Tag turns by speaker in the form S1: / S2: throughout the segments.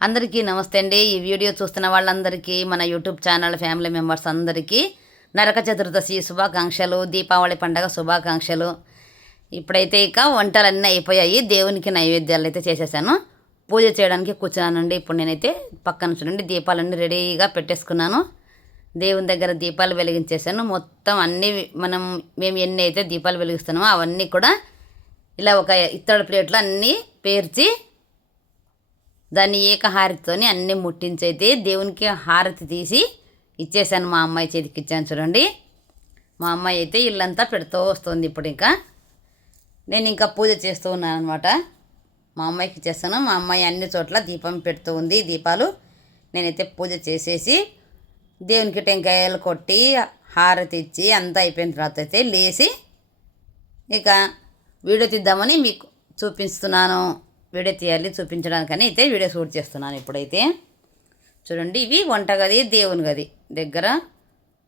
S1: అందరికీ నమస్తే అండి. ఈ వీడియో చూస్తున్న వాళ్ళందరికీ మన యూట్యూబ్ ఛానల్ ఫ్యామిలీ మెంబర్స్ అందరికీ నరక చతుర్దశి శుభాకాంక్షలు దీపావళి పండగ శుభాకాంక్షలు. ఇప్పుడైతే ఇక వంటలన్నీ అయిపోయాయి. దేవునికి నైవేద్యాలు అయితే చేసేసాను. పూజ చేయడానికి కూర్చున్నానండి. ఇప్పుడు నేనైతే పక్కన చూడండి దీపాలన్నీ రెడీగా పెట్టేసుకున్నాను. దేవుని దగ్గర దీపాలు వెలిగించేసాను. మొత్తం అన్నీ మనం మేము ఎన్ని అయితే దీపాలు వెలిగిస్తున్నామో అవన్నీ కూడా ఇలా ఒక ఇత్తడి ప్లేట్లో అన్నీ పేర్చి దాన్ని ఏకహారతితోని అన్నీ ముట్టించైతే దేవునికి హారతి తీసి ఇచ్చేసాను మా అమ్మాయి చేతికి ఇచ్చాను చూడండి. మా అమ్మాయి అయితే ఇల్లంతా పెడుతూ వస్తుంది ఇప్పుడు ఇంకా. నేను ఇంకా పూజ చేస్తూ ఉన్నాను అనమాట మా అమ్మాయికి ఇచ్చేస్తాను. మా అమ్మాయి అన్ని చోట్ల దీపం పెడుతూ ఉంది దీపాలు. నేనైతే పూజ చేసేసి దేవునికి టెంకాయలు కొట్టి హారతి ఇచ్చి అంతా అయిపోయిన తర్వాత అయితే లేచి ఇక వీడియో తీద్దామని మీకు చూపిస్తున్నాను. వీడియో తీయాలి చూపించడానికని అయితే వీడియో షూట్ చేస్తున్నాను ఇప్పుడైతే. చూడండి ఇవి వంటగది దేవుని గది. దగ్గర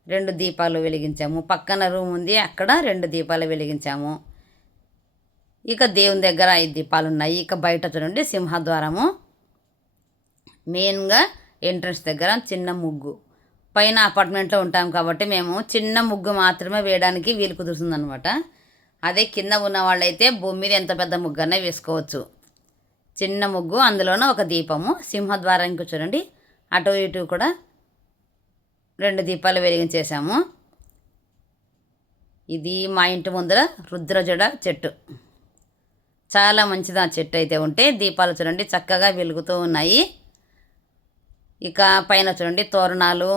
S1: రెండు దీపాలు వెలిగించాము. పక్కన రూమ్ ఉంది అక్కడ రెండు దీపాలు వెలిగించాము. ఇక దేవుని దగ్గర ఐదు దీపాలు ఉన్నాయి. ఇక బయట చూడండి సింహద్వారము. మెయిన్గా ఎంట్రన్స్ దగ్గర చిన్న ముగ్గు. పైన అపార్ట్మెంట్లో ఉంటాం కాబట్టి మేము చిన్న ముగ్గు మాత్రమే వేయడానికి వీలు కుదురుతుందనమాట అదే కింద ఉన్న వాళ్ళైతే భూమి మీద ఎంత పెద్ద ముగ్గు అనే వేసుకోవచ్చు. చిన్న ముగ్గు అందులోనూ ఒక దీపము. సింహద్వారానికి చూడండి. అటు ఇటు కూడా రెండు దీపాలు వెలిగించేసాము ఇది మా ఇంటి ముందర రుద్రజడ చెట్టు. చాలా మంచిది ఆ చెట్టు అయితే ఉంటే. దీపాలు చూడండి చక్కగా వెలుగుతూ ఉన్నాయి. ఇక పైన చూడండి తోరణాలు.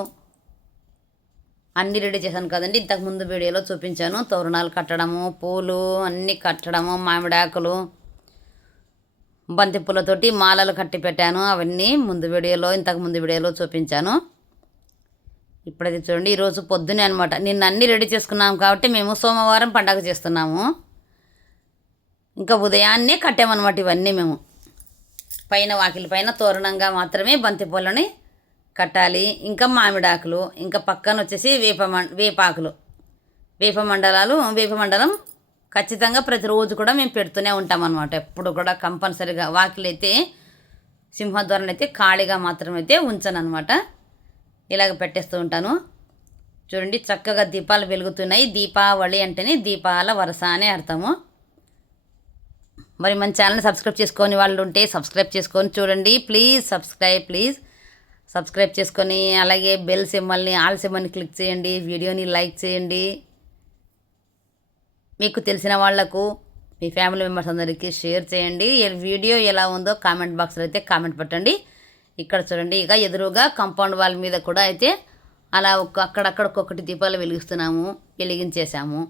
S1: అన్నీ రెడీ చేశాను కదండి. ఇంతకు ముందు వీడియోలో చూపించాను. తోరణాలు కట్టడము పూలు అన్నీ కట్టడము మామిడాకులు. బంతి పూలతోటి మాలలు కట్టి పెట్టాను అవన్నీ ముందు వీడియోలో ఇంతకు ముందు వీడియోలో చూపించాను. ఇప్పుడైతే చూడండి ఈరోజు పొద్దునే అనమాట నిన్న అన్నీ రెడీ చేసుకున్నాం కాబట్టి మేము సోమవారం పండగ చేస్తున్నాము. ఇంకా ఉదయాన్నే కట్టామన్నమాట ఇవన్నీ మేము. పైన వాకిలి పైన తోరణంగా మాత్రమే బంతి పూలని కట్టాలి. ఇంకా మామిడాకులు ఇంకా పక్కన వచ్చేసి వేప వేపాకులు. వేప మండలాలు వేప మండలం ఖచ్చితంగా ప్రతిరోజు కూడా మేము పెడుతూనే ఉంటాం అనమాట ఎప్పుడు కూడా కంపల్సరీగా వాకిలైతే అయితే సింహద్వారం అయితే ఖాళీగా మాత్రమైతే ఉంచను అనమాట ఇలాగ పెట్టేస్తూ ఉంటాను. చూడండి చక్కగా దీపాలు వెలుగుతున్నాయి. దీపావళి అంటేనే దీపాల వరస అనే అర్థము. మరి మన ఛానల్ సబ్స్క్రైబ్ చేసుకొని వాళ్ళు ఉంటే సబ్స్క్రైబ్ చేసుకొని చూడండి. ప్లీజ్ సబ్స్క్రైబ్ ప్లీజ్ సబ్స్క్రైబ్ చేసుకొని అలాగే బెల్ సింబల్ని ఆల్ సింబల్ని క్లిక్ చేయండి. వీడియోని లైక్ చేయండి. మీకు తెలిసిన వాళ్ళకు మీ ఫ్యామిలీ మెంబర్స్ అందరికీ షేర్ చేయండి. వీడియో ఎలా ఉందో కామెంట్ బాక్స్లో అయితే కామెంట్ పెట్టండి. ఇక్కడ చూడండి ఇక ఎదురుగా కాంపౌండ్ వాల్ మీద కూడా అయితే అలా ఒక అక్కడక్కడ ఒక్కొక్కటి దీపాలు వెలిగిస్తున్నాము వెలిగించేసాము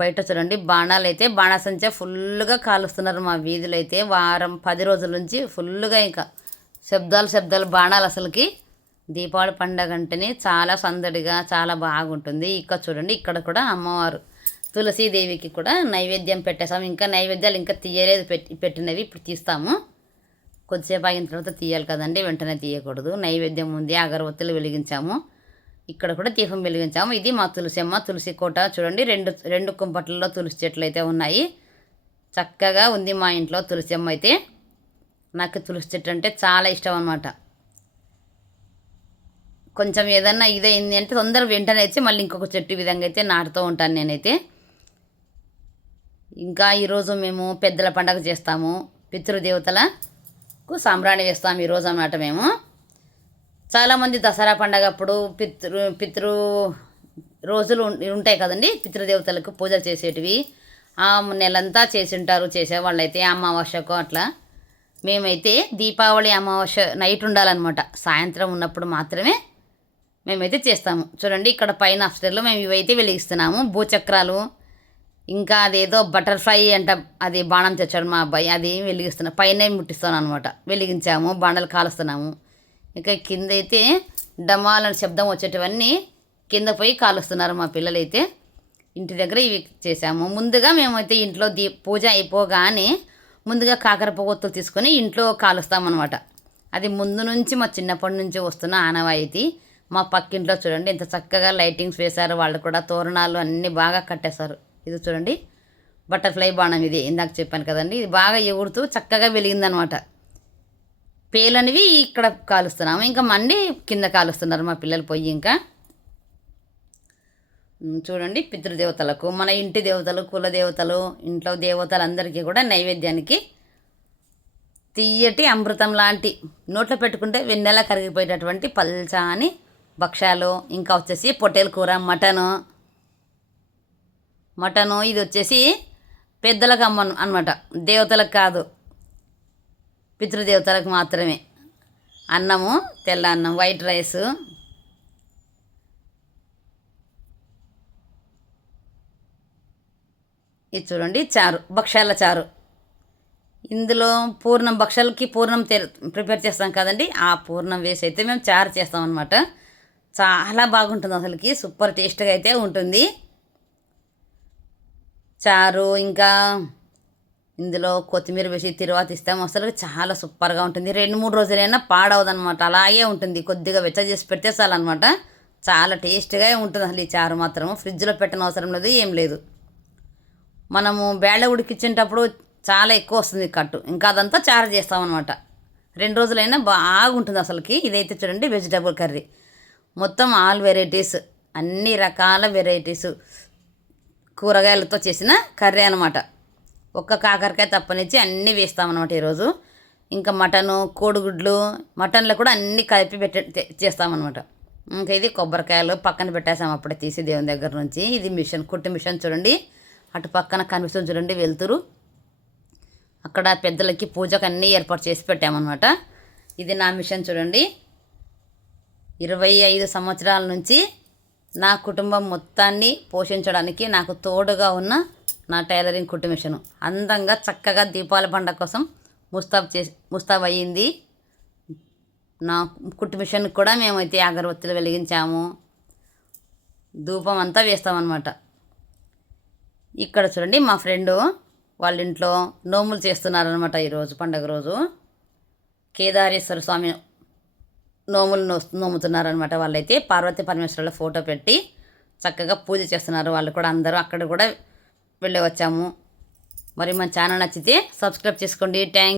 S1: బయట చూడండి బాణాలు అయితే బాణాసంచా ఫుల్గా కాలుస్తున్నారు మా వీధిలో అయితే. వారం పది రోజుల నుంచి ఫుల్గా ఇంకా శబ్దాలు శబ్దాలు బాణాలు అసలుకి. దీపావళి పండగ అంటేనే చాలా సందడిగా చాలా బాగుంటుంది. ఇక్కడ చూడండి ఇక్కడ కూడా అమ్మవారు తులసీదేవికి కూడా నైవేద్యం పెట్టేసాము ఇంకా నైవేద్యాలు ఇంకా తీయలేదు. పెట్టి పెట్టినవి ఇప్పుడు తీస్తాము. కొద్దిసేపు ఆగిన తర్వాత తీయాలి కదండి. వెంటనే తీయకూడదు. నైవేద్యం ఉంది. అగరవత్తులు వెలిగించాము. ఇక్కడ కూడా దీపం వెలిగించాము. ఇది మా తులసి అమ్మ తులసి కోట. చూడండి రెండు రెండు కుంపట్లలో తులసి చెట్లు అయితే ఉన్నాయి. చక్కగా ఉంది మా ఇంట్లో తులసి అమ్మ అయితే. నాకు తులసి చెట్టు అంటే చాలా ఇష్టం అనమాట కొంచెం ఏదన్నా ఇదైంది అంటే తొందరగా వెంటనే అయితే మళ్ళీ ఇంకొక చెట్టు విధంగా అయితే నాటుతూ ఉంటాను నేనైతే. ఇంకా ఈరోజు మేము పెద్దల పండగ చేస్తాము. పితృదేవతలకు సాంబ్రాణి వేస్తాము ఈరోజు అన్నమాట మేము. చాలామంది దసరా పండగ అప్పుడు పితృ పితృ రోజులు ఉంటాయి కదండి. పితృదేవతలకు పూజలు చేసేటివి. ఆ నెలంతా చేసి ఉంటారు చేసేవాళ్ళు అయితే అమావాస్యకు అట్లా. మేమైతే దీపావళి అమావాస్య నైట్ ఉండాలన్నమాట. సాయంత్రం ఉన్నప్పుడు మాత్రమే మేమైతే చేస్తాము. చూడండి ఇక్కడ పైన అఫ్స్టర్లో మేము ఇవైతే వెలిగిస్తున్నాము. భూచక్రాలు ఇంకా అదేదో బటర్ఫ్లై అంట అది బాణం తెచ్చాడు మా అబ్బాయి అది వెలిగిస్తున్నా పైన ముట్టిస్తాను అనమాట వెలిగించాము బాణాలు కాలుస్తున్నాము. ఇంకా కింద అయితే డమాలని శబ్దం వచ్చేటివన్నీ కింద పోయి కాలుస్తున్నారు మా పిల్లలైతే. ఇంటి దగ్గర ఇవి చేసాము ముందుగా మేమైతే ఇంట్లో దీ పూజ అయిపోగానే ముందుగా కాకర పొగొత్తులు తీసుకొని ఇంట్లో కాలుస్తామన్నమాట అది ముందు నుంచి మా చిన్నప్పటి నుంచి వస్తున్న ఆనవాయితీ. మా పక్కింట్లో చూడండి ఎంత చక్కగా లైటింగ్స్ వేశారు వాళ్ళు కూడా తోరణాలు అన్నీ బాగా కట్టేశారు. ఇది చూడండి. బటర్ఫ్లై బాణం ఇది ఇందాక చెప్పాను కదండి. ఇది బాగా ఎగురుతూ చక్కగా వెలిగిందనమాట. పేలనివి ఇక్కడ కాలుస్తున్నాము. ఇంకా మండి కింద కాలుస్తున్నారు మా పిల్లలు పొయ్యి ఇంకా. చూడండి పితృదేవతలకు మన ఇంటి దేవతలు కుల దేవతలు ఇంట్లో దేవతలు అందరికీ కూడా నైవేద్యానికి తీయటి అమృతం లాంటి నోట్లో పెట్టుకుంటే వెన్నెల కరిగిపోయేటటువంటి పల్చాని భక్ష్యాలు ఇంకా వచ్చేసి పొట్టేల కూర మటను మటను ఇది వచ్చేసి పెద్దలకు అమ్మను అనమాట దేవతలకు కాదు. పితృదేవతలకు మాత్రమే. అన్నము తెల్ల అన్నం వైట్ రైస్. ఇది చూడండి చారు భక్ష్యాల చారు. ఇందులో పూర్ణం భక్షాలకి పూర్ణం తె- ప్రిపేర్ చేస్తాం కదండి ఆ పూర్ణం వేసి అయితే మేము చారు చేస్తాం అనమాట చాలా బాగుంటుంది అసలుకి సూపర్ టేస్ట్గా అయితే ఉంటుంది. చారు ఇంకా ఇందులో కొత్తిమీర వేసి తిరువాత ఇస్తాం అసలు చాలా సూపర్గా ఉంటుంది. రెండు మూడు రోజులైనా పాడవదనమాట. అలాగే ఉంటుంది. కొద్దిగా వెచ్చ చేసి పెడితే చాలన్నమాట చాలా టేస్ట్గా ఉంటుంది అసలు ఈ చారు మాత్రం. ఫ్రిడ్జ్లో పెట్టిన అవసరం లేదు ఏం లేదు. మనము బేళ్ళ ఉడికిచ్చేటప్పుడు చాలా ఎక్కువ వస్తుంది కట్టు. ఇంకా అదంతా చారు చేస్తామన్నమాట రెండు రోజులైనా బాగుంటుంది అసలుకి. ఇదైతే చూడండి వెజిటబుల్ కర్రీ. మొత్తం ఆల్ వెరైటీస్ అన్ని రకాల వెరైటీస్. కూరగాయలతో చేసిన కర్రీ అనమాట ఒక్క కాకరకాయ తప్పనిచ్చి అన్నీ వేస్తామన్నమాట ఈరోజు. ఇంకా మటను కోడిగుడ్లు మటన్లో కూడా అన్నీ కలిపి పెట్టే చేస్తామన్నమాట ఇంకా ఇది కొబ్బరికాయలు పక్కన పెట్టేసాం అప్పుడే తీసి దేవుని దగ్గర నుంచి. ఇది మిషన్ కుట్టి మిషన్ చూడండి. అటు పక్కన కనిపిస్తుంది చూడండి వెళ్తురు అక్కడ పెద్దలకి పూజకు అన్నీ ఏర్పాటు చేసి పెట్టామన్నమాట ఇది నా మిషన్ చూడండి. ఇరవై ఐదు సంవత్సరాల నుంచి నా కుటుంబం మొత్తాన్ని పోషించడానికి నాకు తోడుగా ఉన్న నా టైలరింగ్ కుట్టు మిషన్. అందంగా చక్కగా దీపావళి పండగ కోసం ముస్తాబ్ చేసి ముస్తాబ్ అయ్యింది. నా కుట్టు మిషన్ కూడా మేమైతే అగరబత్తులు వెలిగించాము. ధూపం అంతా వేస్తామన్నమాట. ఇక్కడ చూడండి మా ఫ్రెండు వాళ్ళ ఇంట్లో నోములు చేస్తున్నారనమాట ఈరోజు పండగ రోజు. కేదారేశ్వర స్వామి నోములు నో నోముతున్నారనమాట వాళ్ళైతే. పార్వతీ పరమేశ్వరుల ఫోటో పెట్టి చక్కగా పూజ చేస్తున్నారు వాళ్ళు కూడా. అందరూ అక్కడ కూడా వెళ్ళి వచ్చాము. మరి మన ఛానల్ నచ్చితే సబ్స్క్రైబ్ చేసుకోండి. థ్యాంక్